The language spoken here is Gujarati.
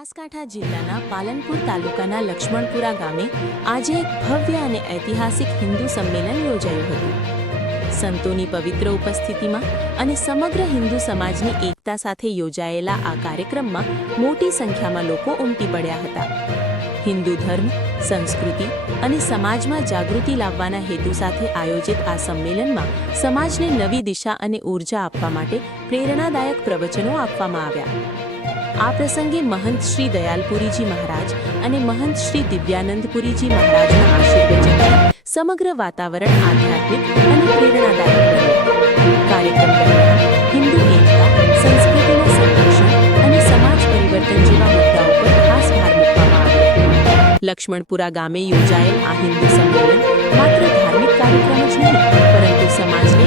બનાસકાંઠા જિલ્લાના પાલનપુર તાલુકાના લક્ષ્મણપુરા ગામે આજે એક ભવ્ય અને ઐતિહાસિક હિન્દુ સંમેલન યોજાયું હતું। સંતોની પવિત્ર ઉપસ્થિતિમાં અને સમગ્ર હિન્દુ સમાજની એકતા સાથે યોજાયેલા આ કાર્યક્રમમાં મોટી સંખ્યામાં લોકો ઉમટી પડ્યા હતા। હિન્દુ ધર્મ, સંસ્કૃતિ અને સમાજમાં જાગૃતિ લાવવાના હેતુ સાથે આયોજિત આ સંમેલનમાં સમાજને નવી દિશા અને ઊર્જા આપવા માટે પ્રેરણાદાયક પ્રવચનો આપવામાં આવ્યા। આ પ્રસંગે મહંત શ્રી દયાલપુરીજી મહારાજ અને મહંત શ્રી દિવ્યાનંદપુરીજી મહારાજના આશીર્વચનથી સમગ્ર વાતાવરણ આધ્યાત્મિક અને પ્રેરણાદાયક બન્યું। કાર્યક્રમ દરમિયાન હિન્દુ એકતા, સંસ્કૃતિના સંરક્ષણ અને સમાજ પરિવર્તન જેવા મુદ્દાઓ પર ખાસ ભાર મૂકવામાં આવ્યો। લક્ષ્મણપુરા ગામે યોજાયેલ આ હિન્દુ સંમેલન માત્ર ધાર્મિક કાર્યક્રમ જ નહીં, પરંતુ સમાજના